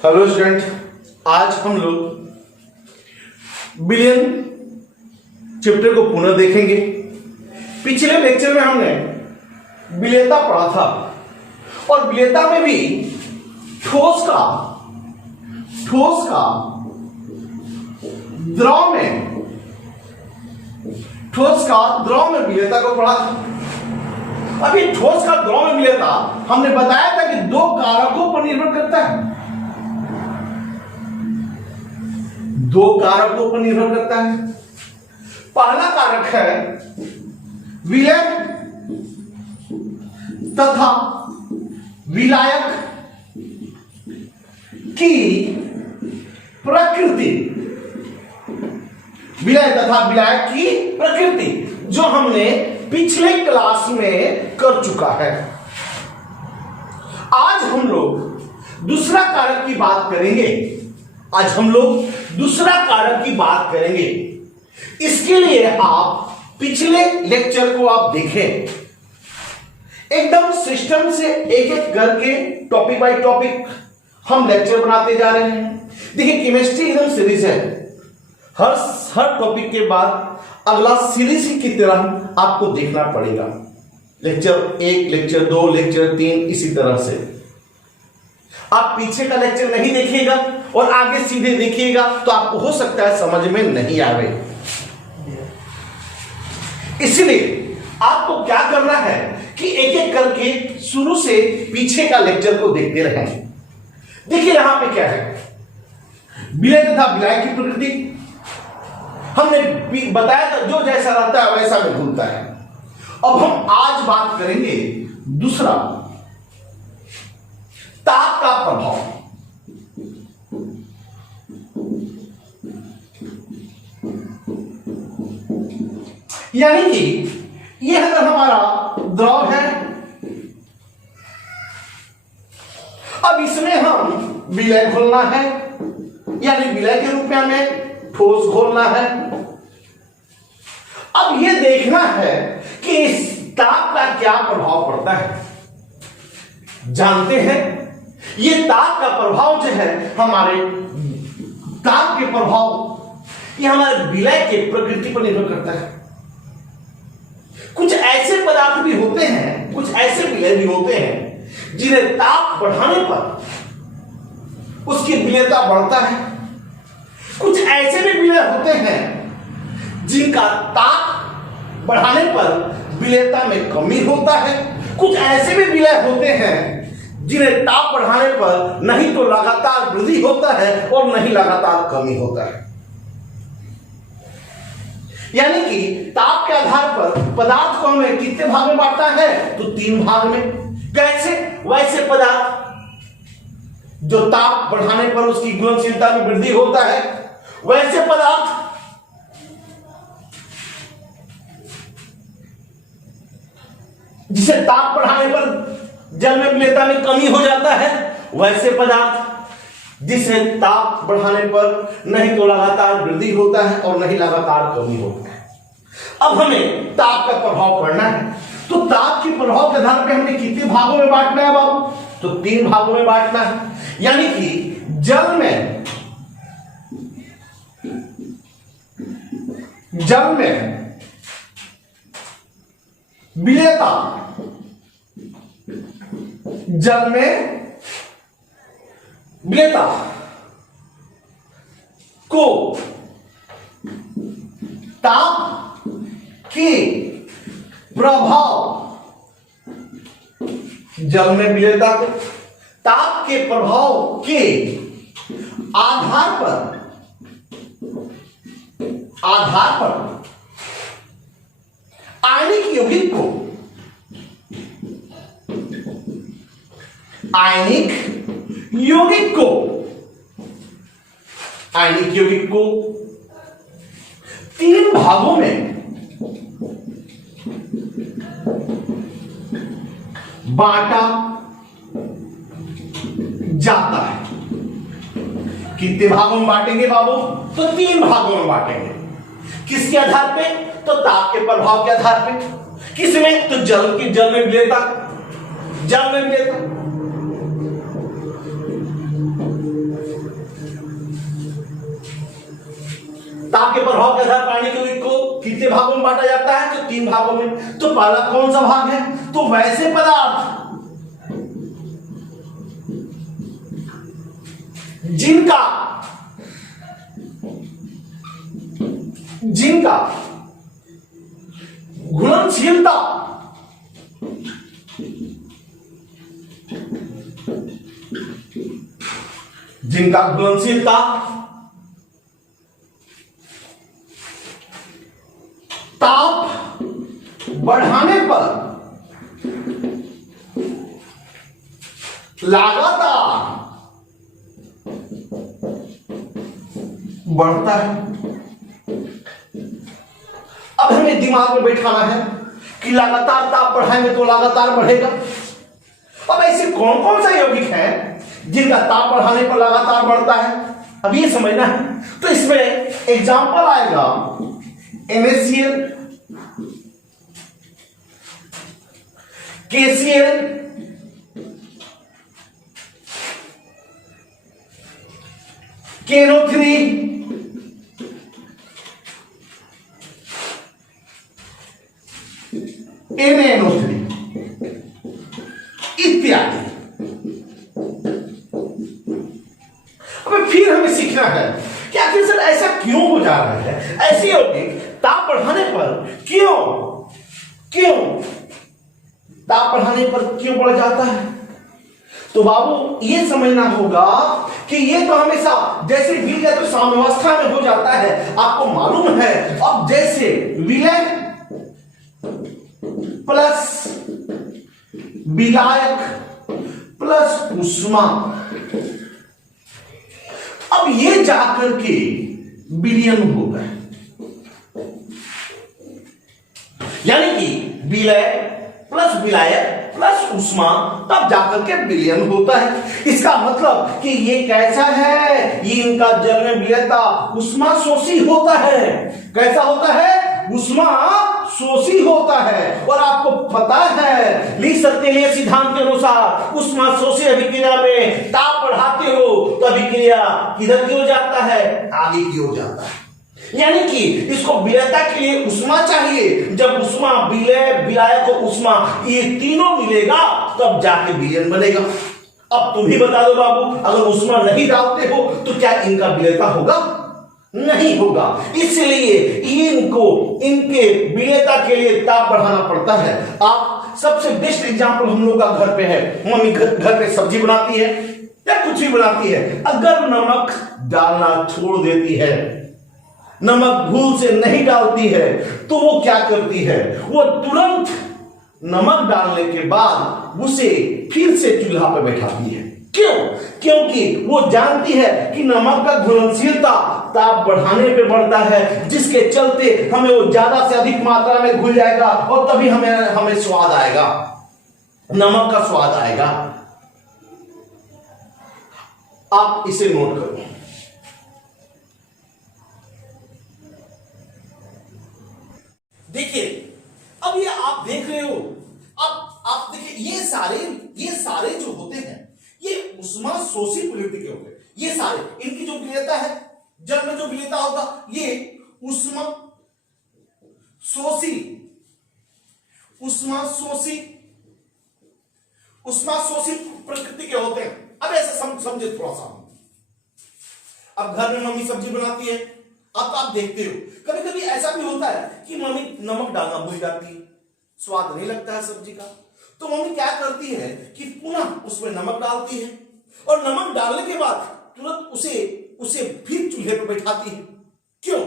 Hello student, आज हम लोग बिलियन चैप्टर को पुनः देखेंगे। पिछले लेक्चर में हमने विलेयता पढ़ा था और विलेयता में भी ठोस का द्रव में विलेयता को पढ़ा था। अभी ठोस का द्रव में विलेयता हमने बताया था कि दो कारकों पर निर्भर करता है। पहला कारक है विलय तथा विलायक की प्रकृति। विलय तथा विलायक की प्रकृति जो हमने पिछले क्लास में कर चुका है। आज हम लोग दूसरा कारक की बात करेंगे। इसके लिए आप पिछले लेक्चर को आप देखें, एकदम सिस्टम से एक एक करके टॉपिक बाय टॉपिक हम लेक्चर बनाते जा रहे हैं। देखिए, केमिस्ट्री एकदम सीरीज है। हर टॉपिक के बाद अगला सीरीज की तरह आपको देखना पड़ेगा। लेक्चर 1, लेक्चर 2, लेक्चर 3, इसी तरह से आप पीछे का लेक्चर नहीं देखिएगा और आगे सीधे देखिएगा तो आपको हो सकता है समझ में नहीं आवे। इसलिए आपको क्या करना है कि एक एक करके शुरू से पीछे का लेक्चर को देखते रहें। देखिए यहां पे क्या है, विलय तथा विलायक की प्रकृति हमने बताया था, जो जैसा रहता है वैसा में घूमता है। अब हम आज बात करेंगे दूसरा, ताप का प्रभाव। यानी कि यह अगर हमारा द्रव है, अब इसमें हम विलय घोलना है, यानी विलय के रूप में हमें ठोस घोलना है। अब यह देखना है कि इस ताप का क्या प्रभाव पड़ता है। जानते हैं, यह ताप का प्रभाव जो है, हमारे ताप के प्रभाव यह हमारे विलय के प्रकृति पर निर्भर करता है। कुछ ऐसे पदार्थ भी होते हैं, कुछ ऐसे विलय भी होते हैं जिन्हें ताप बढ़ाने पर उसकी विलयता बढ़ता है। कुछ ऐसे भी विलय होते हैं जिनका ताप बढ़ाने पर विलयता में कमी होता है। कुछ ऐसे भी विलय होते हैं जिन्हें ताप बढ़ाने पर नहीं तो लगातार वृद्धि होता है और नहीं लगातार कमी होता है। यानी कि ताप के आधार पर पदार्थ को हमें कितने भाग में बांटना है, तो 3 भाग में। कैसे? वैसे पदार्थ जो ताप बढ़ाने पर उसकी घुलनशीलता में वृद्धि होता है, वैसे पदार्थ जिसे ताप बढ़ाने पर जल में विलेयता में कमी हो जाता है, वैसे पदार्थ जिसे ताप बढ़ाने पर नहीं तो लगातार वृद्धि होता है और नहीं लगातार कमी होता है। अब हमें ताप का प्रभाव पढ़ना है, तो ताप के प्रभाव के आधार पर हमने कितने भागों में बांटना है बाबू? तो 3 भागों में बांटना है। यानी कि जल में विलेयता, को ताप के प्रभाव, जल में विलेयता को ताप के प्रभाव के आधार पर आयनिक यौगिक को 3 भागों में बांटा जाता है। कितने भागों में बांटेंगे बाबू? तो 3 भागों में बांटेंगे। किसके आधार पे? तो ताप के प्रभाव के आधार पे। किसमें? तो जल में विलेयता। ताप के प्रभाव के आधार पानी को कितने भागों में बांटा जाता है? तो 3 भागों में। तो पहला कौन सा भाग है? तो वैसे पदार्थ जिनका घुलनशीलता ताप बढ़ाने पर लगातार बढ़ता है। अब हमें दिमाग में बैठाना है कि लगातार ताप बढ़ाएंगे तो लगातार बढ़ेगा। अब ऐसे कौन कौन सा यौगिक है जिनका ताप बढ़ाने पर लगातार बढ़ता है? अब ये समझना है। तो इसमें एग्जांपल आएगा NaCl, KCl, KNO3, NaNO3 इत्यादि। अब फिर हमें सीखना है कि आखिर सर ऐसा क्यों हो जा रहा है, ऐसे यौगिक ताप बढ़ाने पर क्यों ताप बढ़ाने पर क्यों बढ़ जाता है? तो बाबू ये समझना होगा कि ये तो हमेशा जैसे विलय तो साम्यावस्था में हो जाता है, आपको मालूम है। अब जैसे विलय प्लस विलायक प्लस उष्मा, अब ये जाकर के विलयन होता है, यानी कि विलय प्लस विलायक प्लस उष्मा, तब जाकर के विलयन होता है। इसका मतलब कि ये कैसा है, ये इनका जल में विलयता उष्मा शोषी होता है। कैसा होता है? उष्मा शोषी होता है। और आपको पता है, लिख सकते हैं सिद्धांत के अनुसार उष्मा शोषी अभिक्रिया में ताप बढ़ाते हो तो अभिक्रिया किधर की हो जाता है? आगे की हो जाता है। यानी कि इसको विलयता के लिए उष्मा चाहिए। जब उष्मा, विलय, विलायक और उष्मा ये तीनों मिलेगा तब जाके विलयन बनेगा। अब तुम ही बता दो बाबू, अगर उष्मा नहीं डालते हो तो क्या इनका विलयता होगा? नहीं होगा। इसलिए इनके विलयता के लिए ताप बढ़ाना पड़ता है। आप सबसे बेस्ट एग्जांपल हम लोग का घर पे है। मम्मी घर पे सब्जी बनाती है या कुछ भी बनाती है, अगर नमक डालना छोड़ देती है, नमक भूल से नहीं डालती है, तो वो क्या करती है? वो तुरंत नमक डालने के बाद उसे फिर से चूल्हा पर बैठाती है। क्यों? क्योंकि वो जानती है कि नमक का घुलनशीलता ताप बढ़ाने पे बढ़ता है, जिसके चलते हमें वो ज्यादा से अधिक मात्रा में घुल जाएगा और तभी हमें स्वाद आएगा, नमक का स्वाद आएगा। आप इसे नोट करो। देखिए, अब ये आप देख रहे हो, अब आप देखिए ये सारे जो होते हैं ये उष्मा शोषी प्रवृत्ति के होते हैं। ये सारे इनकी जो विलेयता है, जल में जो विलेयता होगा ये उष्मा शोषी प्रकृति के होते हैं। अब ऐसे समझे थोड़ा सा। अब घर में मम्मी सब्जी बनाती है, अब आप देखते हो कभी कभी ऐसा भी होता है कि मम्मी नमक डालना भूल जाती है, स्वाद नहीं लगता है सब्जी का, तो मम्मी क्या करती है कि पुनः उसमें नमक डालती है और नमक डालने के बाद तुरंत उसे फिर चूल्हे पर बैठाती है। क्यों?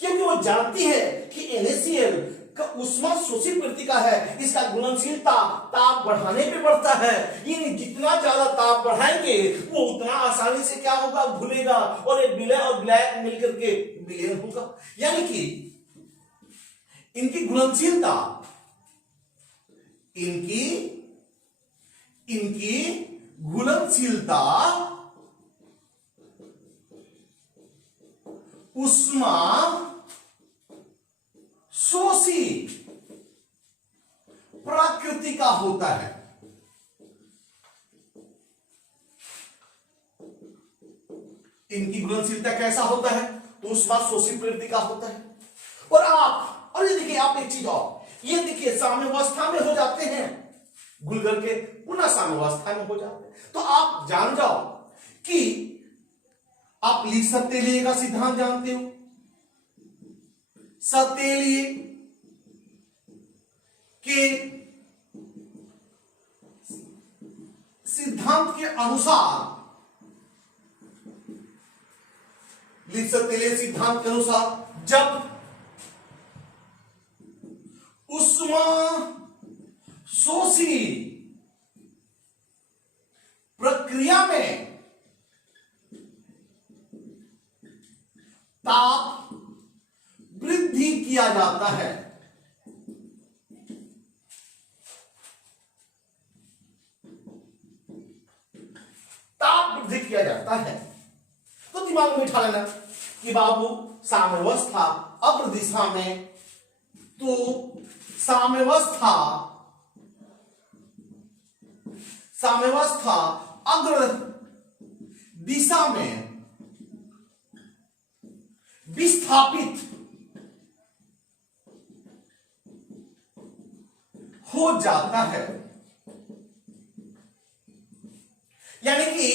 क्योंकि वो जानती है कि NaCl का उष्मा शोषी प्रकृति का है, इसका घुलनशीलता ताप बढ़ाने पे बढ़ता है। ये जितना ज्यादा ताप बढ़ाएंगे वो उतना आसानी से क्या होगा? घुलेगा और एक विलय और विलायक मिलकर के विलयन होगा। यानी कि इनकी घुलनशीलता उष्मा शोषी प्रकृति का होता है। इनकी घुलनशीलता कैसा होता है? तो उष्मा शोषी प्रकृति का होता है। और ये देखिए आप एक चीज और, ये देखिए साम्यावस्था में हो जाते हैं, घुल करके पुनः साम्यावस्था में हो जाते हैं। तो आप जान जाओ कि आप लिख सतेलिए का सिद्धांत जानते हो। सतेलिए के सिद्धांत के अनुसार, लिख सतेलिए सिद्धांत के अनुसार जब उष्मा शोषी प्रक्रिया में ताप वृद्धि किया जाता है, ताप वृद्धि किया जाता है, तो दिमाग में बिठा लेना कि बाबू साम्यावस्था अग्र दिशा में, तो साम्यावस्था अग्र दिशा में विस्थापित हो जाता है। यानी कि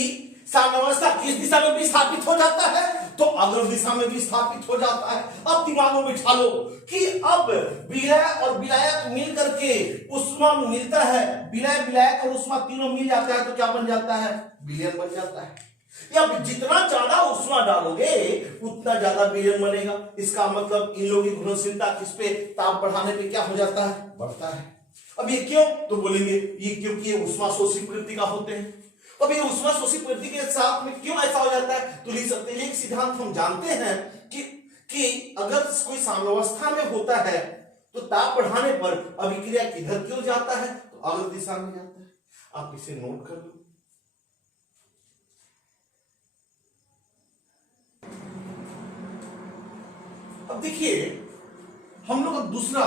साम्यावस्था किस दिशा में विस्थापित हो जाता है, तो अग्र दिशा में विस्थापित हो जाता है। अब दिमाग में बिठा लो कि अब विलय और विलायक मिल करके उष्मा मिलता है, विलय विलायक और उष्मा तीनों मिल जाता है तो क्या बन जाता है, विलयन बन जाता है। या जितना ज्यादा उष्मा डालोगे उतना ज्यादा विलयन बनेगा। इसका मतलब इन लोगों की घुलनशीलता किस पे, ताप बढ़ाने पे क्या हो जाता है, बढ़ता है। अब ये क्यों, तो बोलेंगे ये क्योंकि ये उष्मा शोषी प्रकृति का होते हैं। अब ये उष्मा शोषी प्रकृति के साथ में क्यों ऐसा हो जाता है, तो लिख सकते हैं एक सिद्धांत हम जानते हैं कि अगर कोई साम्यावस्था में होता है तो ताप बढ़ाने पर अभिक्रिया किधर क्यों जाता है, तो अग्र दिशा में जाता है। आप इसे नोट कर लो। अब देखिए हम लोग अब दूसरा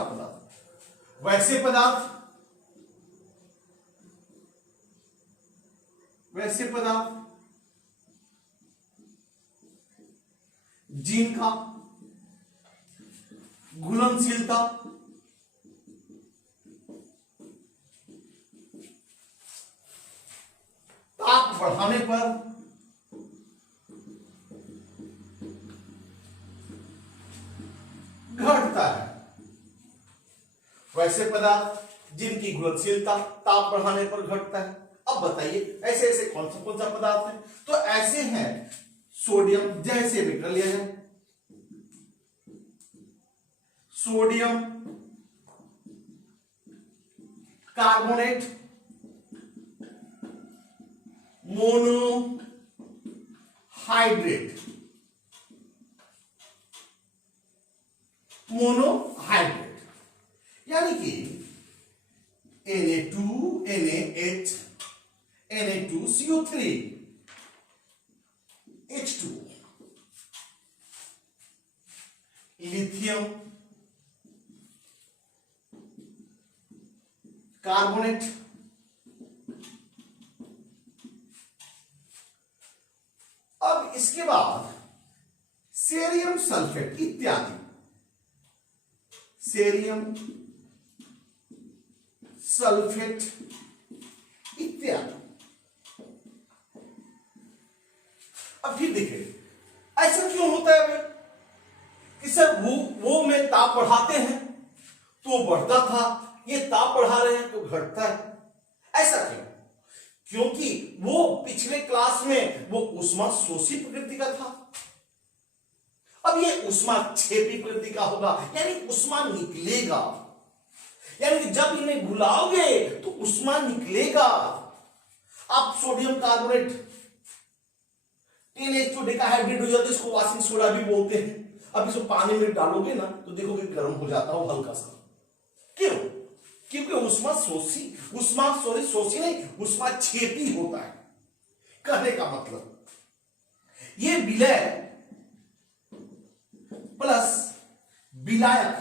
पदार्थ, वैसे पदार्थ जिनका घुलनशीलता ताप बढ़ाने पर घटता है। वैसे पदार्थ जिनकी घुलनशीलता ताप बढ़ाने पर घटता है। अब बताइए ऐसे ऐसे कौन सा पदार्थ है, तो ऐसे हैं सोडियम, जैसे भी कर लिया जाए, सोडियम कार्बोनेट, मोनोहाइड्रेट, यानी कि Na2 NaH Na2CO3 H2, lithium carbonate, अब इसके बाद सेरियम सल्फेट इत्यादि, सेरियम सल्फेट इत्यादि। अब फिर देखिए ऐसा क्यों होता है भाई कि सर वो में ताप बढ़ाते हैं तो बढ़ता था, ये ताप बढ़ा रहे हैं तो घटता है, ऐसा क्यों? क्योंकि वो पिछले क्लास में वो उष्मा शोषी प्रकृति का था, अब ये उष्मा क्षेपी प्रकृति का होगा, यानी उष्मा निकलेगा, यानी कि जब इन्हें घुलाओगे तो उष्मा निकलेगा। आप सोडियम कार्बोनेट 10H2 डेकाहाइड्रेट हो जाता है, इसको वाशिंग सोडा भी बोलते हैं। अब इसको पानी में डालोगे ना तो देखोगे गर्म हो जाता हो हल्का सा, क्यों? क्योंकि उष्मा शोषी नहीं, उष्मा क्षेपी होता है। कहने का मतलब ये विलय प्लस विलायक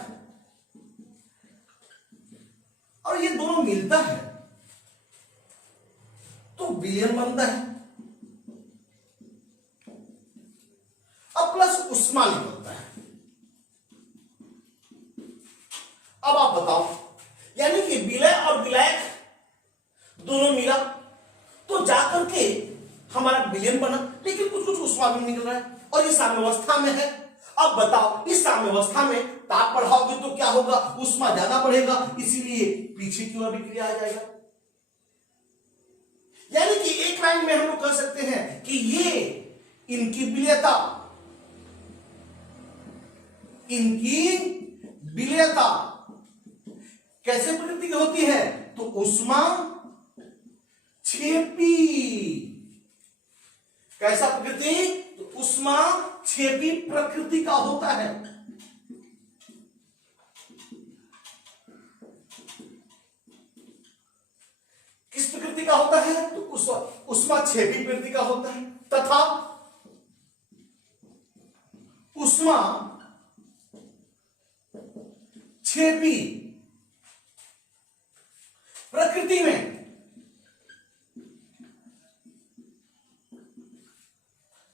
और ये दोनों मिलता है तो विलयन बनता है। उष्मा निकलता है। अब आप बताओ, यानी कि विलय और विलायक दोनों मिला तो जाकर के हमारा विलयन बना, लेकिन कुछ कुछ उष्मा भी निकल रहा है और ये साम्यावस्था में है। अब बताओ, इस साम्यावस्था में ताप बढ़ाओगे तो क्या होगा, उष्मा ज्यादा बढ़ेगा, इसीलिए पीछे की ओर विक्रिया आ जाएगा। यानी कि एक लाइन में हम लोग कह सकते हैं कि ये इनकी विलयता, कैसे प्रकृति की होती है, तो उष्मा छेपी। कैसा प्रकृति, तो उष्मा छेपी प्रकृति का होता है। किस प्रकृति का होता है, तो उष्मा छेपी प्रकृति का होता है, तथा उष्मा छेपी प्रकृति में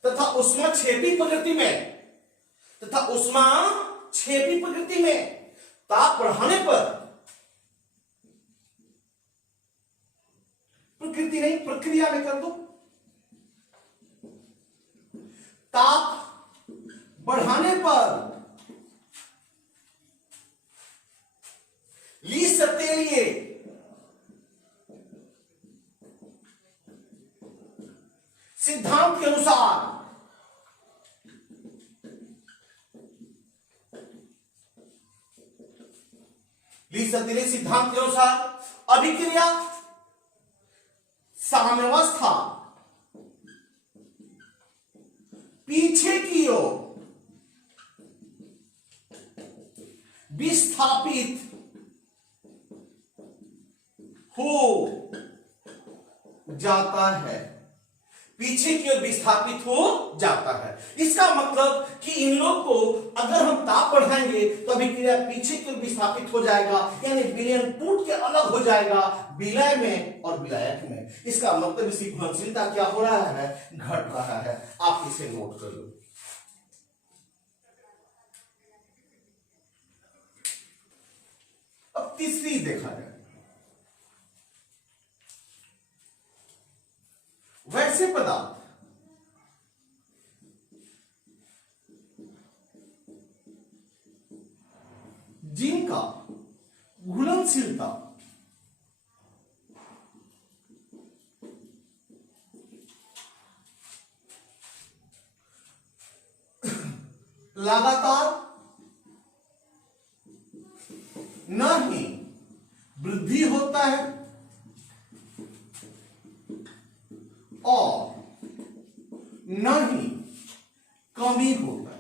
उष्मा छेपी प्रकृति में ताप बढ़ाने पर, प्रकृति नहीं प्रक्रिया में कर दो, ताप बढ़ाने पर ली सतेलिए सिद्धांत के अनुसार अभिक्रिया साम्यावस्था पीछे की ओर विस्थापित हो जाता है, पीछे की ओर विस्थापित हो जाता है। इसका मतलब कि इन लोग को अगर हम ताप बढ़ाएंगे तो अभिक्रिया पीछे की ओर विस्थापित हो जाएगा, यानी विलयन टूट के अलग हो जाएगा विलय में और विलायक में। इसका मतलब इसकी घुलनशीलता क्या हो रहा है, घट रहा है। आप इसे नोट कर लो। अब तीसरी देखा जाए, वैसे पदार्थ जिनका घुलनशीलता लगातार न ही वृद्धि होता है और न ही कमी होता है।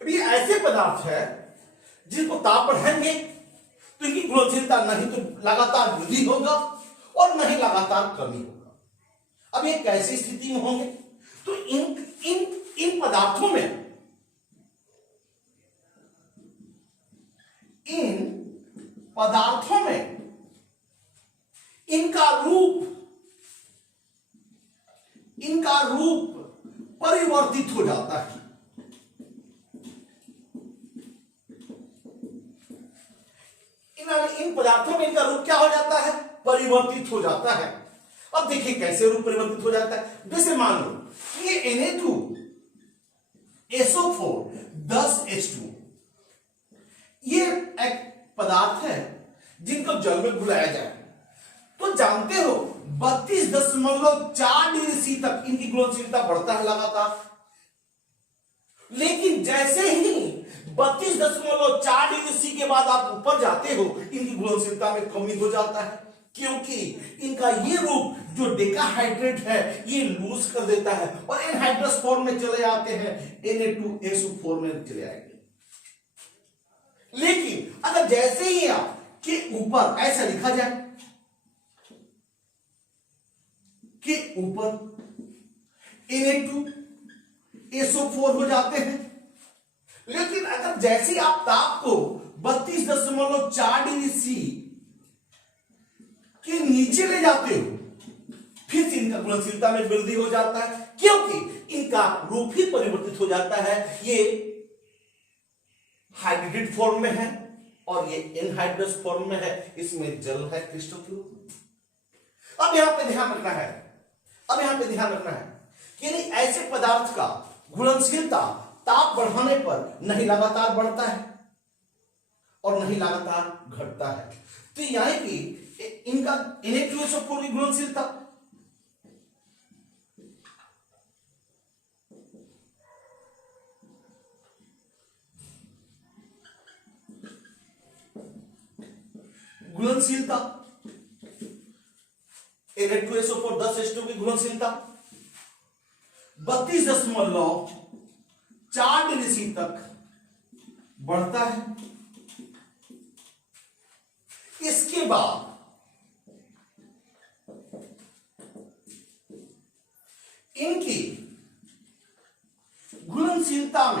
ये ऐसे पदार्थ है जिनको ताप बढ़ाएंगे तो इनकी घुलनशीलता नहीं तो लगातार वृद्धि होगा और नहीं लगातार कमी होगा। अब ये कैसी स्थिति में होंगे, तो इन पदार्थों में इनका रूप परिवर्तित हो जाता है। इन पदार्थों में इनका रूप क्या हो जाता है, परिवर्तित हो जाता है। अब देखिए कैसे रूप परिवर्तित हो जाता है। जैसे मान लो ये Na2SO4 10H2 ये एक पदार्थ है जिनको जल में घुलाया जाए तो जानते हो 32.4 डिग्री सी तक इनकी घुलनशीलता बढ़ता है लगातार। लेकिन जैसे ही 32.4 डिग्री सी के बाद आप ऊपर जाते हो इनकी घुलनशीलता में कमी हो जाता है, क्योंकि इनका ये रूप जो डेकाहाइड्रेट है ये लूज कर देता है और एनहाइड्रस फॉर्म में चले आते हैं, Na2SO4 में चले आएंगे। लेकिन अगर जैसे ही आप के ऊपर ऐसा लिखा जाए कि ऊपर Na2SO4 हो जाते हैं, लेकिन अगर जैसे ही आप ताप को 32.4 डिग्री सी के नीचे ले जाते हो फिर से इनका घुलनशीलता में वृद्धि हो जाता है, क्योंकि इनका रूप ही परिवर्तित हो जाता है। ये हाइड्रेटेड फॉर्म में है और ये एनहाइड्रस फॉर्म में है, इसमें जल है क्रिस्टल के रूप में। अब यहां पे ध्यान रखना है, कि नहीं ऐसे पदार्थ का घुलनशीलता ताप बढ़ाने पर नहीं लगातार बढ़ता है और नहीं लगातार घटता है। तो यानी कि इनका Na2SO4 की घुलनशीलता Na2SO4 10H2 की घुलनशीलता 32.4 डिग्री सी तक बढ़ता है। इसके बाद इनकी घुलनशीलता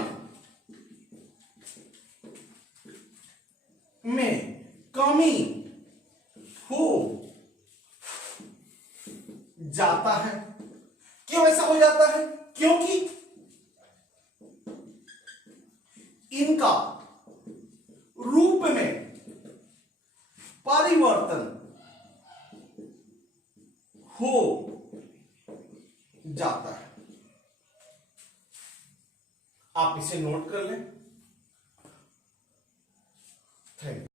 में कमी हो जाता है। क्यों ऐसा हो जाता है? क्योंकि इनका रूप में परिवर्तन हो जाता है। आप इसे नोट कर लें। Thank you.